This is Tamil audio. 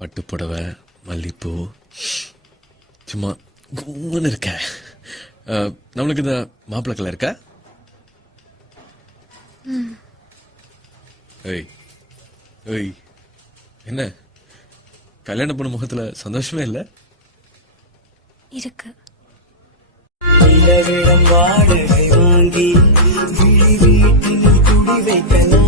பட்டு புடவை, மல்லிப்பூ, சும்மா கும்முன்னு இருக்க. நம்மளுக்கு இந்த மாப்பிள்ளை கலர் இருக்கா? ஏய் ஏய், என்ன கல்யாண பொண்ணு முகத்துல சந்தோஷமே இல்ல? இருக்கு. வாடகை வாங்கி வீட்டில் குடி வைக்கலாம்.